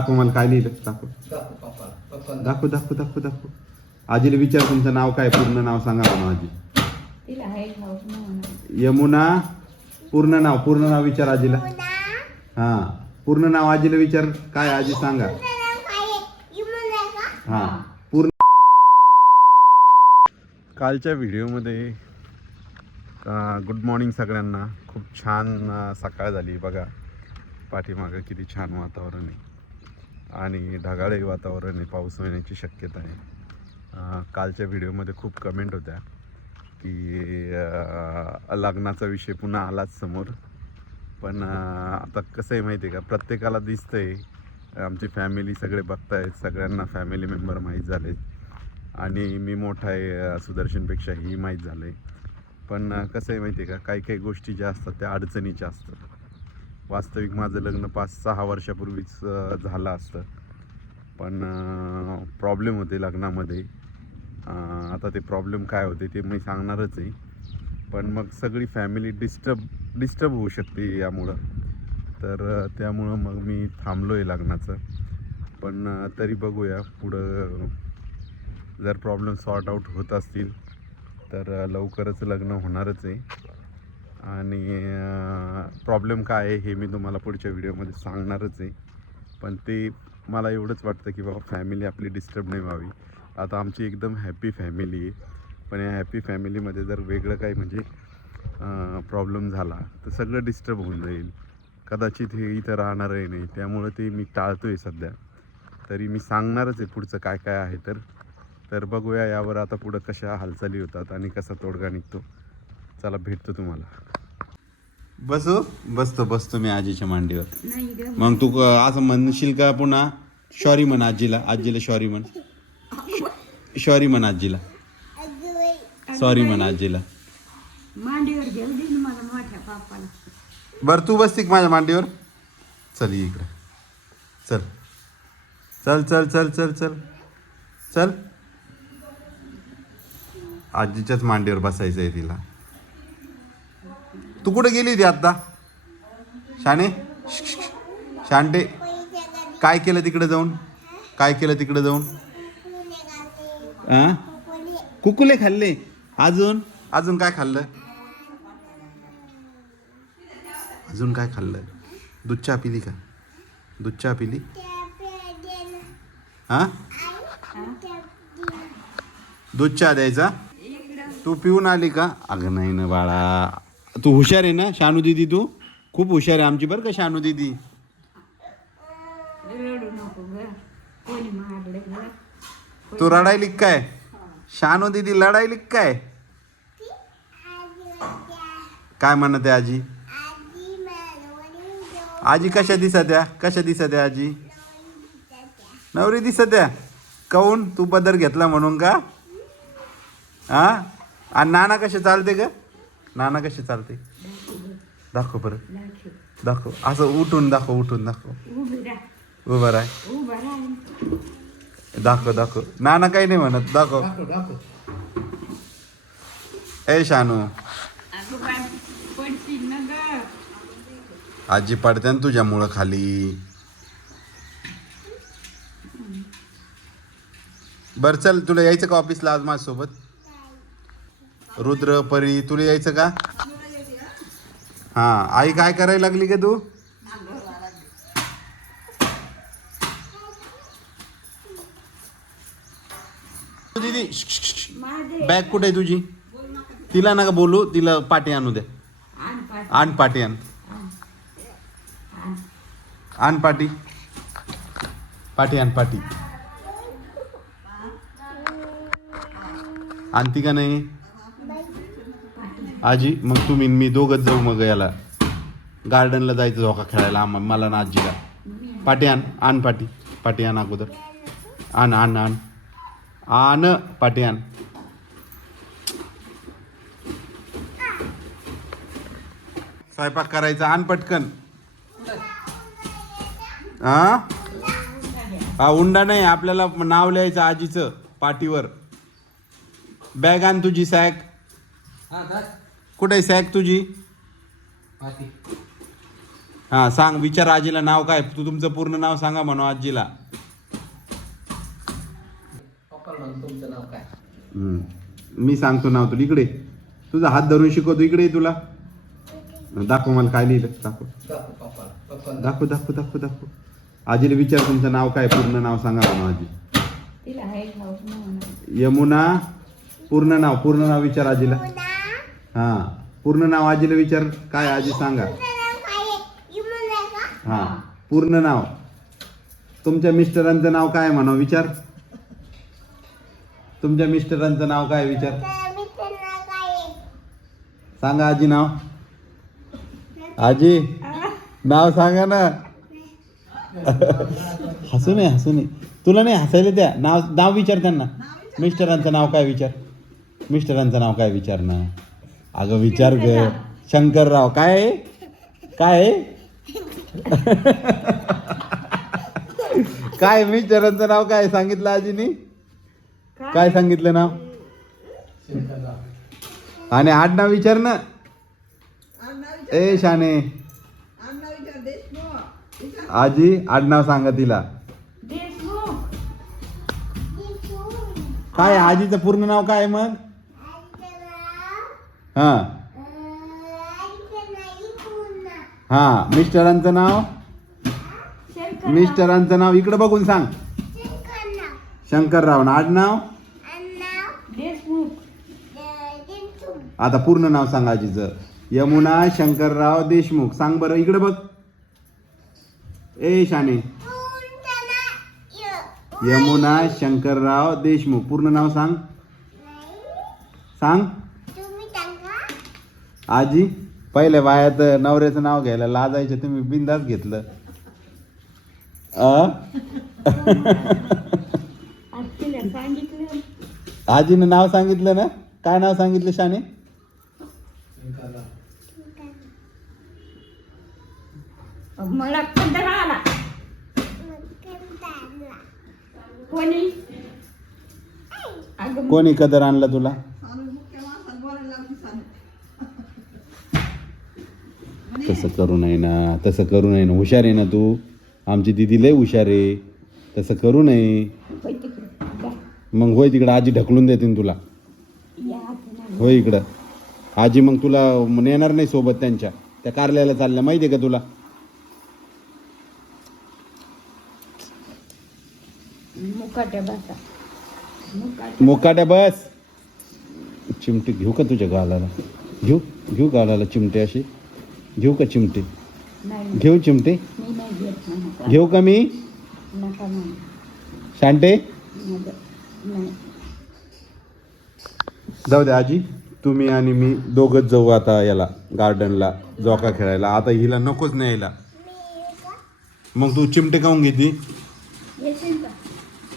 दाखव मला काय लिहिलं दाखव दाखव दाखव दाखव दाखव. आजीला विचार तुमचं नाव काय, पूर्ण नाव सांगा म्हणून. आजी यमुना. पूर्ण नाव विचार आजीला. हा पूर्ण नाव आजीला विचार काय, आजी सांगा. हा पूर्ण. कालच्या व्हिडिओमध्ये गुड मॉर्निंग सगळ्यांना. खूप छान सकाळ झाली बघा. पाठीमागं किती छान वातावरण आहे आणि ढगाळही वातावरण आहे. पाऊस होण्याची शक्यता आहे. कालच्या व्हिडिओमध्ये खूप कमेंट होत्या की लग्नाचा विषय पुन्हा आलाच समोर. पण आता कसं आहे माहिती आहे का, प्रत्येकाला दिसतंय, आमची फॅमिली सगळे बघतायत, सगळ्यांना फॅमिली मेंबर माहीत झाले आणि मी मोठा आहे सुदर्शनपेक्षा ही माहीत झालं आहे. पण कसं आहे माहिती आहे का, काही काही गोष्टी ज्या असतात त्या अडचणीच्या असतात. वास्तविक माझं लग्न 5-6 वर्षापूर्वीच झालं असतं, पण प्रॉब्लेम होते लग्नामध्ये. आता ते प्रॉब्लेम काय होते ते मी सांगणारच आहे. पण मग सगळी फॅमिली डिस्टर्ब होऊ शकते यामुळं. तर त्यामुळं मग मी थांबलो आहे लग्नाचं. पण तरी बघूया पुढं, जर प्रॉब्लेम सॉर्ट आऊट होत असतील तर लवकरच लग्न होणारच आहे. आणि प्रॉब्लेम काय आहे हे मी तुम्हाला पुढच्या व्हिडिओमध्ये सांगणारच आहे. पण ते मला एवढंच वाटतं की बाबा फॅमिली आपली डिस्टर्ब नाही व्हावी. आता आमची एकदम हॅपी फॅमिली आहे, पण या हॅपी फॅमिलीमध्ये जर वेगळं काही म्हणजे प्रॉब्लेम झाला तर सगळं डिस्टर्ब होऊन जाईल. कदाचित हे इथं राहणारही नाही, त्यामुळं ते मी टाळतो आहे सध्या. तरी मी सांगणारच आहे पुढचं काय काय आहे. तर बघूया यावर आता पुढं कशा हालचाली होतात आणि कसा तोडगा निघतो. चला भेटतो तुम्हाला. बसतो मी आजीच्या मांडीवर. मग तू असं म्हणशील का पुन्हा सॉरी म्हण आजीला. सॉरी म्हण आजीला. सॉरी म्हण आजीला. मांडीवर घेऊ दे मला मोठ्या पापाला. बरं तू बसती माझ्या मांडीवर. चल इकडे. चल चल चल चल चल चल चल. आजीच्याच मांडीवर बसायचं आहे तिला. तू कुठे गेली होती आत्ता शांटे? काय केलं तिकडे जाऊन? कुकुले खाल्ले. अजून काय खाल्लं? दूध चहा पिली का? हा दूध चहा द्यायचा. तू पिऊन आली का? अगं नाही ना बाळा, तू हुशार आहे ना शानू दीदी. तू खूप हुशार आहे आमची बरं का शानू दीदी. तू रडायली काय? शानू दीदी लढायली काय? काय म्हणत आहे आजी? आजी कशा दिसत आहे आजी? नवरी दिसत आहे. काऊन? तू पदर घेतला म्हणून का? हा. आणि नाना कसे चालते ग? दाखव बरं. दाखव असं उठून दाखव. उभं राह. दाखव. नाना काही नाही म्हणत. दाखव. ए शानू, आजी पडते ना तुझ्यामुळं खाली. बरं चल, तुला यायचं का ऑफिसला आज माझ्यासोबत? रुद्र परी तुला यायचं का? हा. आई काय करायला लागली का तू? दीदी बॅग कुठे आहे तुझी? तिला नका बोलू, तिला पाटी आणू दे. आण पाटी. आण पाटी आणती का नाही आजी? मग तुम्ही मी दोघंच जाऊ मग याला गार्डनला जायचं झोका खेळायला मला ना आजीला. पाटी आण पाटी आण अगोदर. आण पाटी आण. स्वयंपाक करायचा. आण पटकन. हा उंडा नाही, आपल्याला नाव लिहायचं आजीचं पाटीवर. बॅग आण तुझी. सॅक कुठे आहे? सॅक तुझी हा सांग, विचार आजीला नाव काय, तू तुमचं पूर्ण नाव सांगा म्हणू आजीला. तुमचं नाव काय? मी सांगतो नाव तुला. इकडे तुझा हात धरून शिकवतो. इकडे ये तुला दाखव, मला काय लिहिलं दाखव. दाखव दाखव दाखव दाखव. आजीला विचार तुमचं नाव काय, पूर्ण नाव सांगा म्हणू आजी. तिला आहे ठाऊक नाही म्हणा. यमुना. पूर्ण नाव विचार आजीला. हा पूर्ण नाव आजीला विचार. काय आजी सांगा. हा पूर्ण नाव. तुमच्या मिस्टरांचं नाव काय म्हणा विचार. तुमच्या मिस्टरांचं नाव काय विचार. सांगा आजी नाव. आजी नाव सांगा ना. हसू नये. तुला नाही हसायला द्या. नाव विचार त्यांना. मिस्टरांचं नाव काय विचार. मिस्टरांचं नाव काय विचार ना. अगं विचार ग. शंकरराव. काय काय मिस्टरांचं नाव काय सांगितलं आजीनी. काय सांगितलं नाव. आणि आडनाव विचार ना. ए शाने. आजी आडनाव सांगा तिला. देशमुख. काय आजीचं पूर्ण नाव काय मग. हा मिस्टरांचं नाव. मिस्टरांचं नाव इकडे बघून सांग. शंकरराव. आडनाव देशमुख. आता पूर्ण नाव सांग आजीचं. यमुना शंकरराव देशमुख. सांग बरं इकडे बघ. ए शाने. यमुना शंकरराव देशमुख. पूर्ण नाव सांग. सांग आजी. पहिल्या बायात नवऱ्याचं नाव घ्यायला लाजायचं, तुम्ही बिंदास घेतलं. तिला सांगितलं. आजीनं नाव सांगितलं ना. काय नाव सांगितलं शाने. मला कंटाळा आला. कोणी अगं कोणी कदर आणला तुला. तसं करू नये ना. हुशार आहे ना तू. आमची दिदी लय हुशार आहे. तसं करू नये. होय तिकडे जा. मग होय तिकडं आजी ढकलून देते तुला. या आता नाही. होय इकडं आजी मग तुला नेणार नाही सोबत त्यांच्या. त्या कारल्याला चालल्या माहिती आहे का तुला. मुकाट्या बसा. मुकाट्या बस. चिमटे घेऊ का तुझ्या गालाला. घेऊ गालाला चिमटे असे. घेऊ का चिमटे. नाही घेऊ चिमटे. मी नाही घेत म्हणा. घेऊ का मी. नका म्हणा. शांटे. नाही. जाऊ दे आजी. तुम्ही आणि मी दोघंच जाऊ आता याला गार्डनला झोका खेळायला. आता हिला नकोच न्यायला. मग तू चिमटे काऊन घेते. येशील का.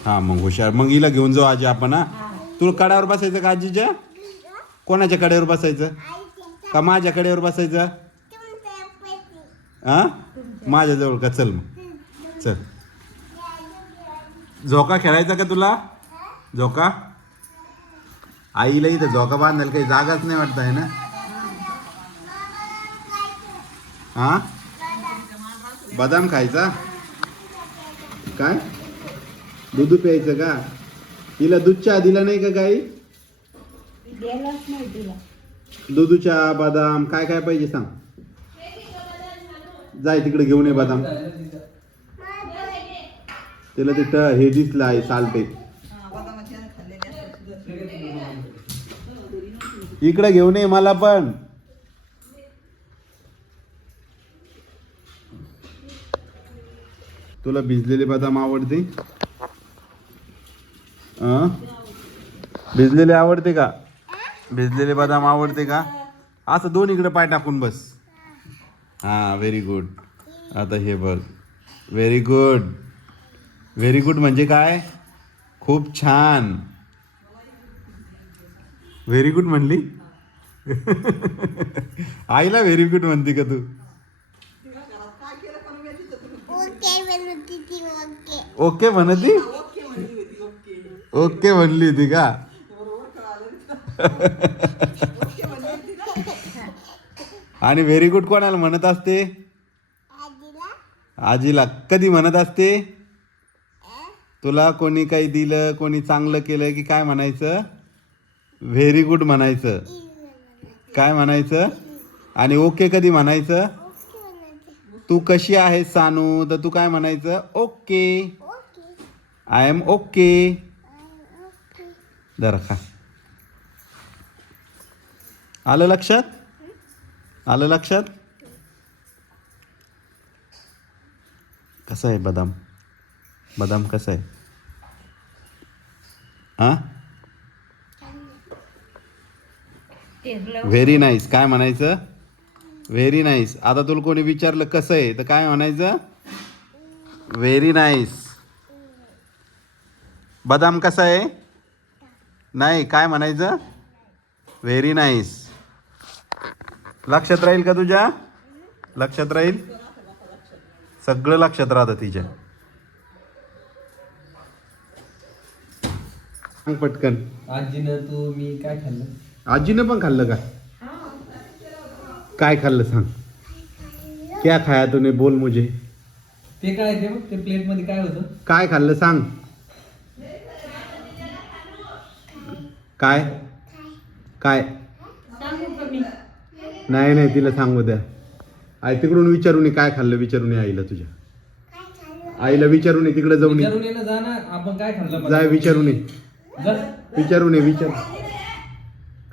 हा मग हुशार. मग हिला घेऊन जाऊ आजी आपण. हा तुला कड्यावर बसायचं का आजीच्या. कोणाच्या कड्यावर बसायचं. का माझ्या कड्यावर बसायचं. हा माझ्याजवळ का. चल मग चल. झोका खेळायचा का तुला. झोका. आईला इथं झोका बांधायला काही जागाच नाही वाटत आहे ना. हा बदाम खायचा. काय दूध प्यायचं का. तिला दूध चहा दिला नाही का काही. द्यायलाच नाही तिला. दूध चहा बदाम काय काय पाहिजे सांग. जाय तिकडे घेऊन ये बदाम. तिला तिथं हे दिसलं आहे साल्टे. इकडे घेऊन ये मला पण. तुला भिजलेले बदाम आवडते. भिजलेले आवडते का. भिजलेले बदाम आवडते का. असं दोन इकडे पाय टाकून बस. हा व्हेरी गुड. आता हे बघ. Very good. व्हेरी गुड म्हणजे काय. खूप छान. व्हेरी गुड म्हणली. आईला व्हेरी गुड म्हणते का तू. ओके म्हणती. ओके म्हणली ती का. आणि व्हेरी गुड कोणाला म्हणत असते. आजीला कधी म्हणत असते तुला कोणी काही दिलं कोणी चांगलं केलं की काय म्हणायचं व्हेरी गुड म्हणायचं काय म्हणायचं आणि ओके कधी म्हणायचं तू कशी आहेस सानू तर तू काय म्हणायचं ओके आय एम ओके जरा खा आलं लक्षात कसं आहे बदाम कसं आहे हां व्हेरी नाईस काय म्हणायचं व्हेरी नाईस आता तुला कोणी विचारलं कसं आहे तर काय म्हणायचं व्हेरी नाईस बदाम कसा आहे नाही काय म्हणायचं व्हेरी नाईस लक्षात राहील का तुझ्या लक्षात राहील सगळं लक्षात राहतं तिच्या सांग पटकन आजीनं तू मी काय खाल्लं आजीनं पण खाल्लं का काय खाल्लं सांग क्या खाया तूने बोल मुझे ते काय ते बघ ते प्लेट मध्ये काय होतं काय खाल्लं सांग काय काय सांगू का मी नाही तिला सांगू द्या आई तिकडून विचारून ये काय खाल्लं विचारून ये आईला तुझ्या आईला विचारून ये तिकडे जाऊन ये विचारून ये ना जा ना आपण काय खाल्लं जाय विचारून ये जा. विचारून ये विचार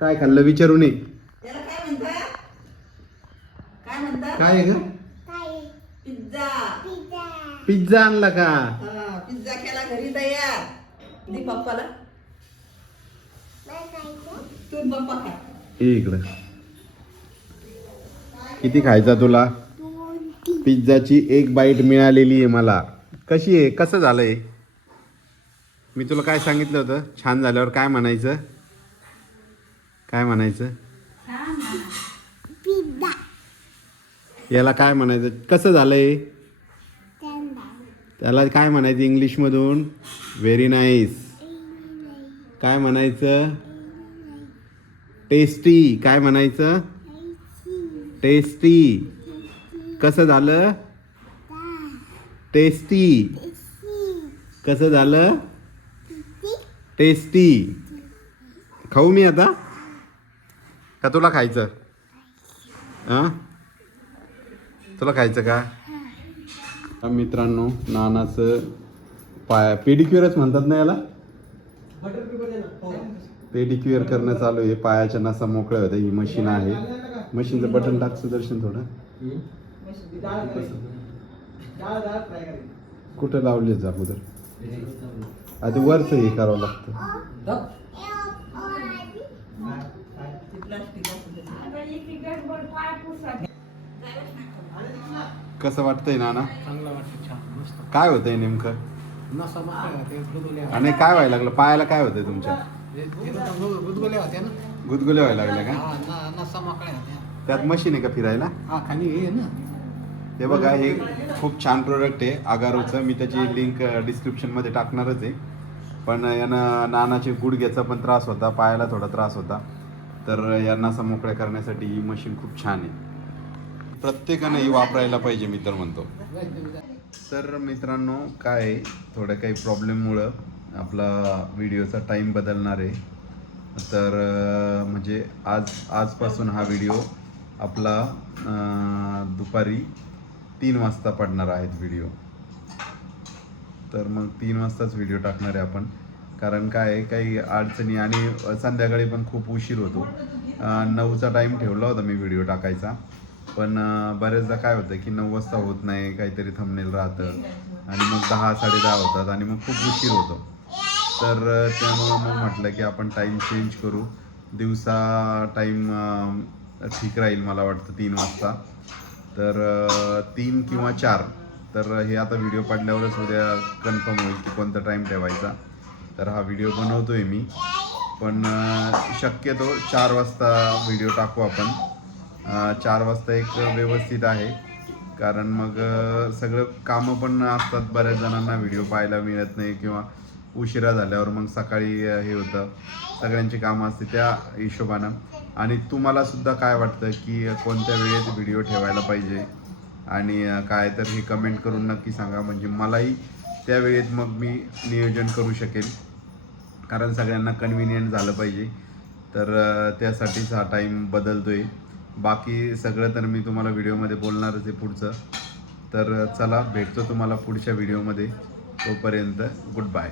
काय खाल्लं विचारून ये त्याला काय म्हणतात काय म्हणतात काय आहे ग पिझ्झा पिझ्झा आणला का हा पिझ्झा केला घरी तयार दे पप्पाला तू पप्पा खा ये इकडं किती खायचा तुला पिझ्झाची एक बाईट मिळालेली आहे मला कशी आहे कसं झालंय मी तुला काय सांगितलं होतं छान झाल्यावर काय म्हणायचं याला काय म्हणायचं कसं झालंय त्याला काय म्हणायचं इंग्लिशमधून व्हेरी नाईस काय म्हणायचं टेस्टी काय म्हणायचं टेस्टी कसं झालं टेस्टी कसं झालं टेस्टी खाऊ मी आता का तुला खायचं हां तुला खायचं का मित्रांनो नानाचं पेडिक्युअरच म्हणतात ना याला पेडिक्युअर करणं चालू आहे पायाच्या नसा मोकळ्या होत्या ही मशीन आहे मशीनचं बटन टाक सुदर्शन थोडं कुठं लावले जा अगोदर आधी वरच हे करावं लागतं कसं वाटतंय नाना चांगलं वाटतं छान मस्त काय होतंय नेमकं नसा मोकळ्या होत्या गुदगुल्या आणि काय व्हायला लागलं पायाला काय होतंय तुमच्या गुदगुल्या होत्या ना गुदगुले व्हायला लागले का हा नसा मोकळ्या होत्या त्यात मशीन आहे का फिरायला हा खाली हे ना हे बघा हे खूप छान प्रोडक्ट आहे अगारोचं मी त्याची लिंक डिस्क्रिप्शनमध्ये टाकणारच आहे पण यानं नानाचे गुडघ्याचा पण त्रास होता पायाला थोडा त्रास होता तर यांना मोकळ्या करण्यासाठी ही मशीन खूप छान आहे प्रत्येकाने ही वापरायला पाहिजे मी तर म्हणतो तर मित्रांनो काय आहे, थोड्या काही प्रॉब्लेममुळं आपला व्हिडिओचा टाईम बदलणार आहे तर म्हणजे आजपासून हा व्हिडिओ आपला दुपारी 3 वाजता पडणार आहेत व्हिडिओ तर मग 3 वाजताच व्हिडिओ टाकणार आहे आपण कारण काय आहे, काही अडचणी आणि संध्याकाळी पण खूप उशीर होतो 9चा टाईम ठेवला होता मी व्हिडिओ टाकायचा पण बरेचदा काय होतं की 9 वाजता होत नाही काहीतरी थंबनेल राहतं आणि मग 10 साडे 10 होतात आणि मग खूप उशीर होतो तर त्यामुळं मग म्हटलं की आपण टाईम चेंज करू दिवसा टाईम ठीक राहील मला वाटतं 3 वाजता तर 3 किंवा 4 तर हे आता व्हिडिओ पडल्यावरच उद्या कन्फर्म होईल की कोणता टाईम ठेवायचा तर हा व्हिडिओ बनवतो आहे मी पण शक्यतो 4 वाजता व्हिडिओ टाकू आपण 4 वाजता एक व्यवस्थित आहे कारण मग सगळं कामं पण असतात बऱ्याच जणांना व्हिडिओ पाहायला मिळत नाही किंवा उशिरा झाल्यावर मग सकाळी हे होतं सगळ्यांची कामं असते त्या हिशोबानं आणि तुम्हाला सुद्धा काय वाटतं की कोणत्या वेळेत व्हिडिओ ठेवायला पाहिजे आणि काय तर हे कमेंट करून नक्की सांगा, म्हणजे मलाही त्या वेळेत मग मी नियोजन करू शकेल, कारण सगळ्यांना कन्व्हिनियंट झालं पाहिजे. तर त्यासाठीच हा टाईम बदलतोय. बाकी सगळं तर मी तुम्हाला व्हिडिओमध्ये बोलणारच आहे पुढचं. तर चला भेटतो तुम्हाला पुढच्या व्हिडिओमध्ये. तोपर्यंत गुड बाय.